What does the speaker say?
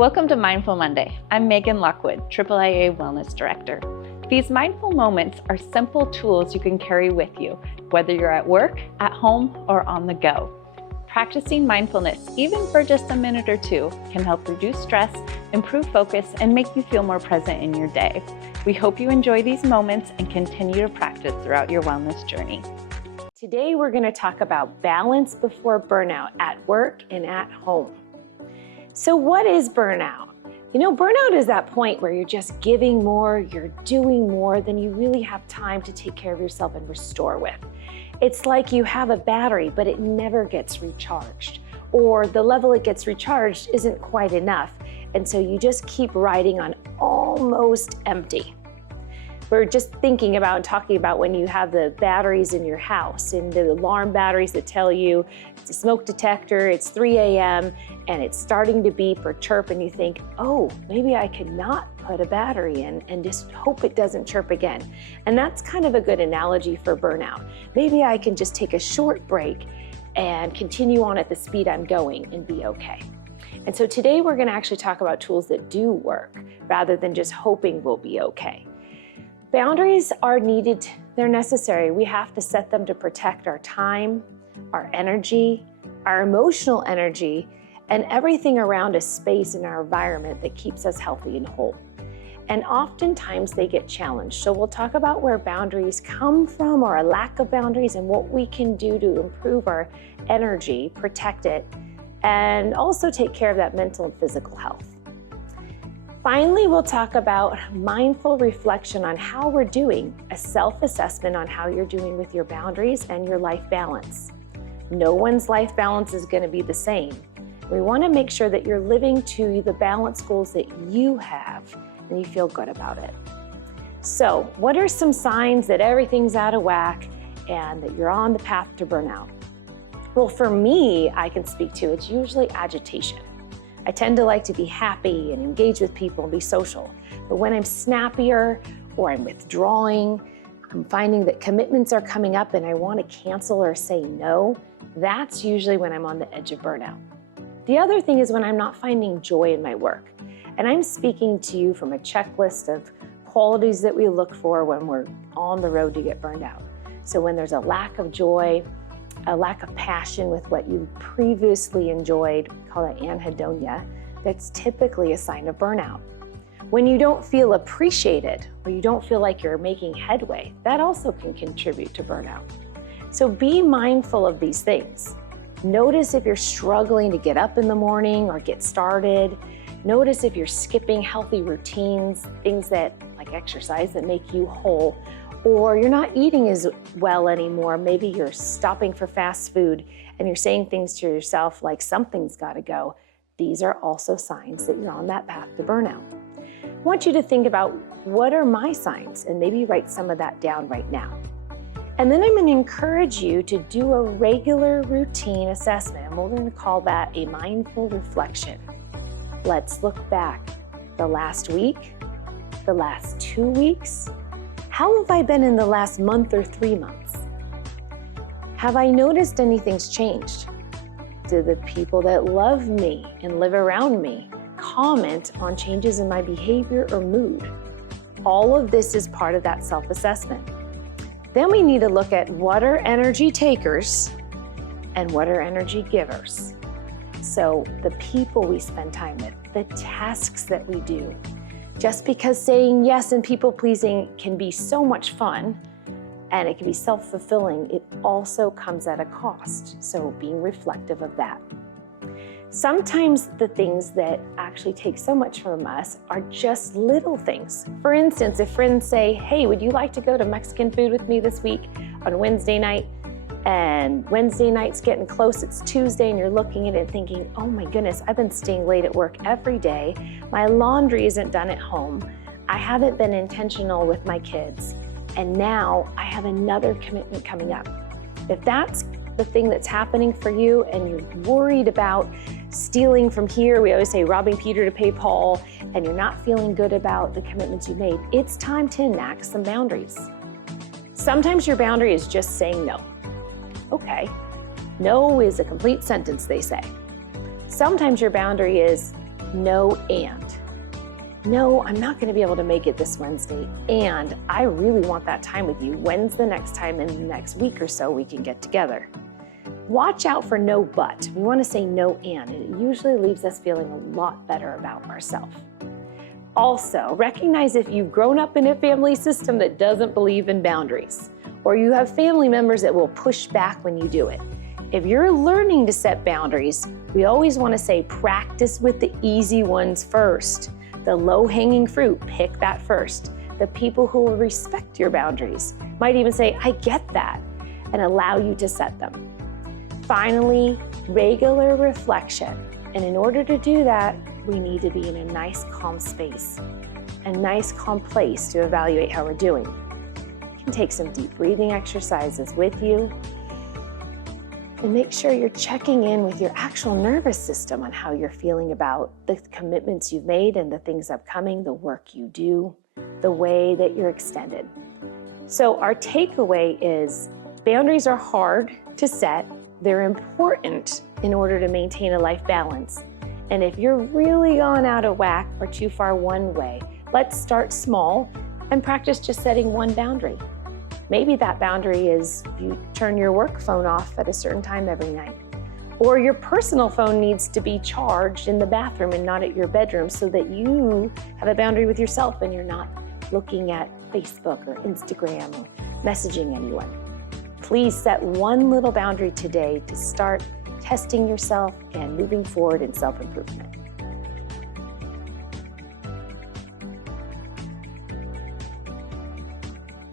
Welcome to Mindful Monday. I'm Megan Lockwood, AAA Wellness Director. These mindful moments are simple tools you can carry with you, whether you're at work, at home, or on the go. Practicing mindfulness, even for just a minute or two, can help reduce stress, improve focus, and make you feel more present in your day. We hope you enjoy these moments and continue to practice throughout your wellness journey. Today, we're going to talk about balance before burnout at work and at home. So what is burnout? Burnout is that point where you're just giving more, you're doing more than you really have time to take care of yourself and restore with. It's like you have a battery, but it never gets recharged, or the level it gets recharged isn't quite enough. And so you just keep riding on almost empty. We're just thinking about and talking about when you have the batteries in your house and the alarm batteries that tell you it's a smoke detector, it's 3 a.m. and it's starting to beep or chirp, and you think, oh, maybe I could not put a battery in and just hope it doesn't chirp again. And that's kind of a good analogy for burnout. Maybe I can just take a short break and continue on at the speed I'm going and be okay. And so today we're going to actually talk about tools that do work rather than just hoping we'll be okay. Boundaries are needed, they're necessary. We have to set them to protect our time, our energy, our emotional energy, and everything around a space in our environment that keeps us healthy and whole. And oftentimes they get challenged. So we'll talk about where boundaries come from, or a lack of boundaries, and what we can do to improve our energy, protect it, and also take care of that mental and physical health. Finally, we'll talk about mindful reflection on how we're doing, a self-assessment on how you're doing with your boundaries and your life balance. No one's life balance is going to be the same. We want to make sure that you're living to the balance goals that you have and you feel good about it. So, what are some signs that everything's out of whack and that you're on the path to burnout? Well, for me, I can speak to it's usually agitation. I tend to like to be happy and engage with people and be social. But when I'm snappier or I'm withdrawing, I'm finding that commitments are coming up and I want to cancel or say no, that's usually when I'm on the edge of burnout. The other thing is when I'm not finding joy in my work. And I'm speaking to you from a checklist of qualities that we look for when we're on the road to get burned out. So when there's a lack of joy, a lack of passion with what you previously enjoyed, we call that anhedonia, that's typically a sign of burnout. When you don't feel appreciated or you don't feel like you're making headway, that also can contribute to burnout. So be mindful of these things. Notice if you're struggling to get up in the morning or get started. Notice if you're skipping healthy routines, things that like exercise that make you whole, or you're not eating as well anymore. Maybe you're stopping for fast food and you're saying things to yourself like something's got to go. These are also signs that you're on that path to burnout. I want you to think about what are my signs and maybe write some of that down right now. And then I'm going to encourage you to do a regular routine assessment, and we're going to call that a mindful reflection. Let's look back. The last week, the last 2 weeks, how have I been in the last month or 3 months? Have I noticed anything's changed? Do the people that love me and live around me comment on changes in my behavior or mood? All of this is part of that self-assessment. Then we need to look at what are energy takers and what are energy givers. So the people we spend time with, the tasks that we do. Just because saying yes and people-pleasing can be so much fun and it can be self-fulfilling, it also comes at a cost. So being reflective of that. Sometimes the things that actually take so much from us are just little things. For instance, if friends say, hey, would you like to go to Mexican food with me this week on Wednesday night? And Wednesday night's getting close, it's Tuesday, and you're looking at it thinking, oh my goodness, I've been staying late at work every day. My laundry isn't done at home. I haven't been intentional with my kids. And now I have another commitment coming up. If that's the thing that's happening for you and you're worried about stealing from here, we always say robbing Peter to pay Paul, and you're not feeling good about the commitments you made, it's time to enact some boundaries. Sometimes your boundary is just saying no. Okay, no is a complete sentence, they say. Sometimes your boundary is, no and. No, I'm not going to be able to make it this Wednesday, and I really want that time with you. When's the next time in the next week or so we can get together? Watch out for no but. We want to say no and. It usually leaves us feeling a lot better about ourselves. Also, recognize if you've grown up in a family system that doesn't believe in boundaries, or you have family members that will push back when you do it. If you're learning to set boundaries, we always want to say practice with the easy ones first. The low-hanging fruit, pick that first. The people who will respect your boundaries might even say, I get that, and allow you to set them. Finally, regular reflection. And in order to do that, we need to be in a nice, calm space, a nice, calm place to evaluate how we're doing. You can take some deep breathing exercises with you, and make sure you're checking in with your actual nervous system on how you're feeling about the commitments you've made and the things upcoming, the work you do, the way that you're extended. So our takeaway is boundaries are hard to set. They're important in order to maintain a life balance. And if you're really gone out of whack or too far one way, let's start small and practice just setting one boundary. Maybe that boundary is you turn your work phone off at a certain time every night. Or your personal phone needs to be charged in the bathroom and not at your bedroom so that you have a boundary with yourself and you're not looking at Facebook or Instagram or messaging anyone. Please set one little boundary today to start testing yourself and moving forward in self-improvement.